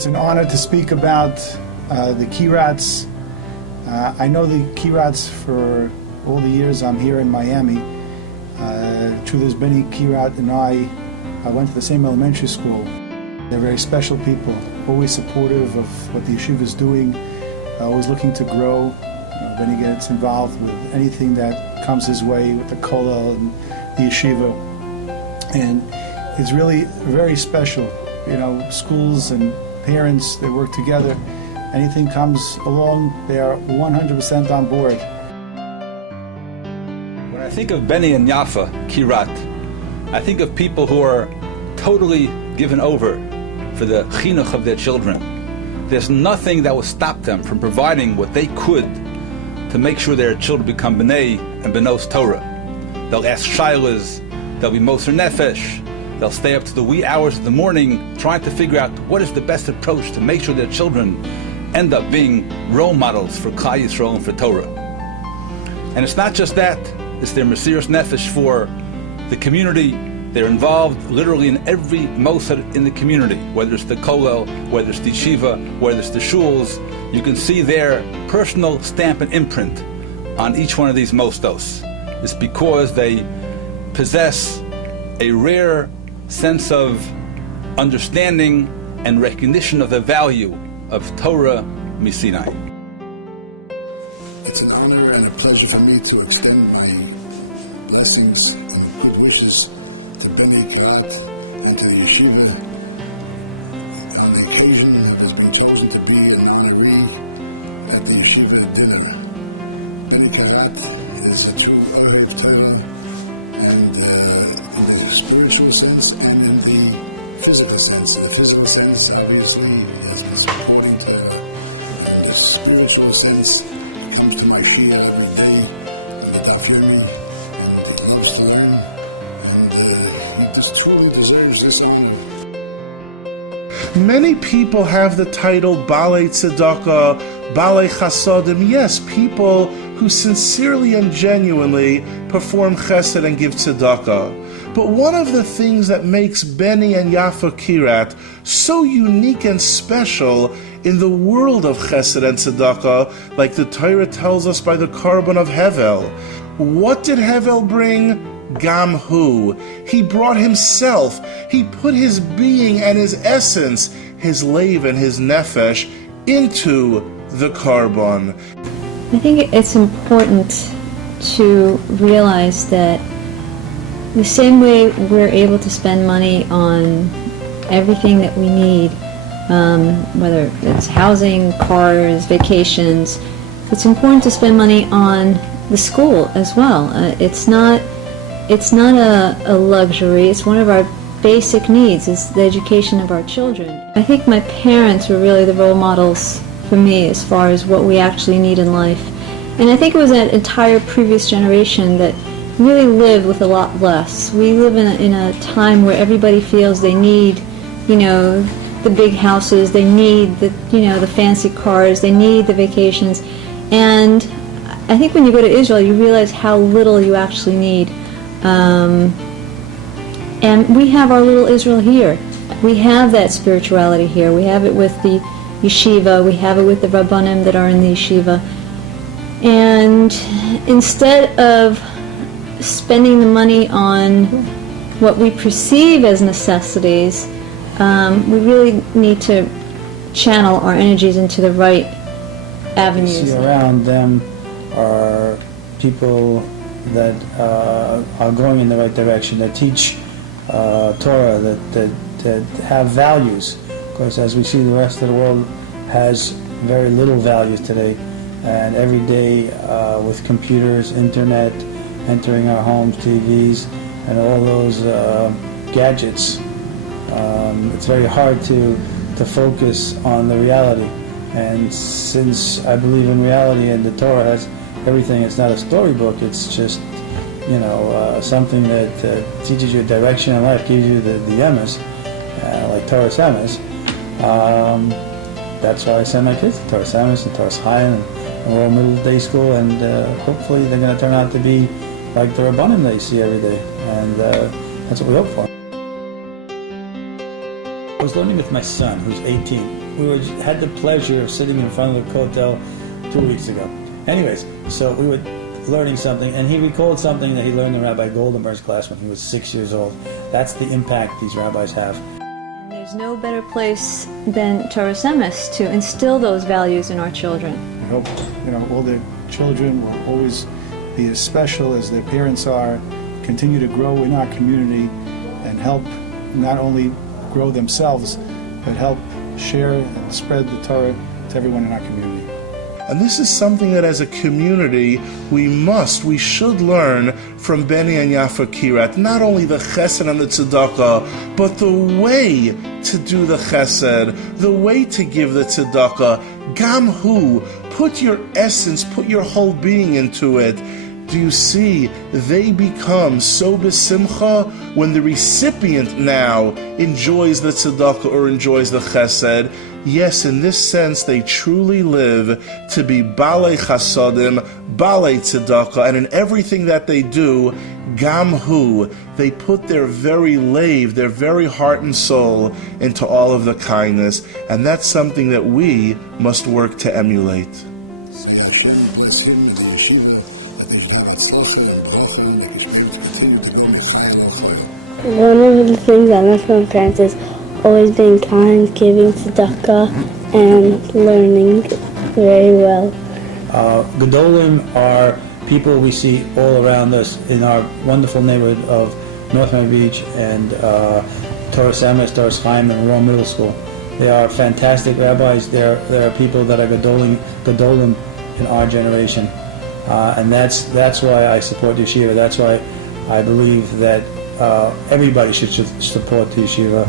It's an honor to speak about the Kirats. I know the Kirats for all the years I'm here in Miami. Truthers Benny Kirat and I went to the same elementary school. They're very special people, always supportive of what the Yeshiva is doing, always looking to grow. Benny gets involved with anything that comes his way with the kollel and the Yeshiva. And it's really very special. You know, schools and parents, they work together. Anything comes along, they are 100% on board. When I think of Benny and Yaffa Kirat, I think of people who are totally given over for the chinuch of their children. There's nothing that will stop them from providing what they could to make sure their children become B'nai and Benos Torah. They'll ask shaylas, they'll be moser nefesh, they'll stay up to the wee hours of the morning trying to figure out what is the best approach to make sure their children end up being role models for Klal Yisrael and for Torah. And it's not just that, it's their mesirus nefesh for the community. They're involved literally in every mosad in the community, whether it's the kollel, whether it's the yeshiva, whether it's the shuls. You can see their personal stamp and imprint on each one of these mosdos. It's because they possess a rare sense of understanding and recognition of the value of Torah Misinai. It's an honor and a pleasure for me to extend my blessings and good wishes to Benny Kirat and to the Yeshiva on the occasion of has been chosen to be an honoree at the Yeshiva dinner. Benny Kirat is a true Ohev Torah, and in the spiritual sense and in the physical sense. In the physical sense, obviously, he's been supporting Torah. In the spiritual sense, he comes to my shia every day, and the daf yomi, and he loves to learn, and he just truly deserves this honor. Many people have the title Balei Tzedakah, Balei Chasadim. Yes, people who sincerely and genuinely perform chesed and give tzedakah. But one of the things that makes Benny and Yaffa Kirat so unique and special in the world of chesed and tzedakah, like the Torah tells us by the Korban of Hevel. What did Hevel bring? Gam hu. He brought himself. He put his being and his essence, his leiv and his nefesh, into the Korban. I think it's important to realize that the same way we're able to spend money on everything that we need, whether it's housing, cars, vacations, it's important to spend money on the school as well. It's not a luxury. It's one of our basic needs, is the education of our children. I think my parents were really the role models for me as far as what we actually need in life. And I think it was that entire previous generation that really lived with a lot less. We live in a time where everybody feels they need, the big houses, they need the fancy cars, they need the vacations. And I think when you go to Israel, you realize how little you actually need. And we have our little Israel here. We have that spirituality here. We have it with the yeshiva. We have it with the rabbanim that are in the yeshiva. And instead of spending the money on what we perceive as necessities, we really need to channel our energies into the right avenues. See around them are people that are going in the right direction, that teach Torah, that have values. Of course, as we see, the rest of the world has very little values today, and every day with computers, internet, entering our homes, TVs, and all those gadgets, it's very hard to focus on the reality. And since I believe in reality and the Torah has everything, it's not a storybook, it's just something that teaches you direction in life, gives you the Emes, like Toras Emes. That's why I send my kids to Toras Emes and Toras Chaim, and we're all middle day school, and hopefully they're going to turn out to be like the rabbanim that you see every day, and that's what we hope for. I was learning with my son, who's 18. had the pleasure of sitting in front of the Kotel 2 weeks ago. Anyways, so we were learning something, and he recalled something that he learned in Rabbi Goldenberg's class when he was 6 years old. That's the impact these rabbis have. There's no better place than Toras Emes to instill those values in our children. I hope all their children will always be as special as their parents are, continue to grow in our community, and help not only grow themselves, but help share and spread the Torah to everyone in our community. And this is something that as a community we should learn from Benny and Yaffa Kirat. Not only the chesed and the tzedakah, but the way to do the chesed, the way to give the tzedakah. Gam hu, put your essence, put your whole being into it. Do you see, they become so besimcha when the recipient now enjoys the tzedakah or enjoys the chesed. Yes, in this sense, they truly live to be balei chasadim, balei tzedakah, and in everything that they do, gam hu, they put their very lave, their very heart and soul into all of the kindness, and that's something that we must work to emulate. May Hashem bless him and the Yeshiva, that they should have atzlacha and bracha, and that they should be able to continue to go mechayel l'chayel. One of the things I learned from my parents is always being kind, giving tzedakah, and learning very well. Gedolim are people we see all around us in our wonderful neighborhood of North Miami Beach and Toras Emes, Toras Chaim, and Rural Middle School. They are fantastic rabbis. They are people that are Gedolim in our generation, and that's why I support Yeshiva. That's why I believe that everybody should support the Yeshiva.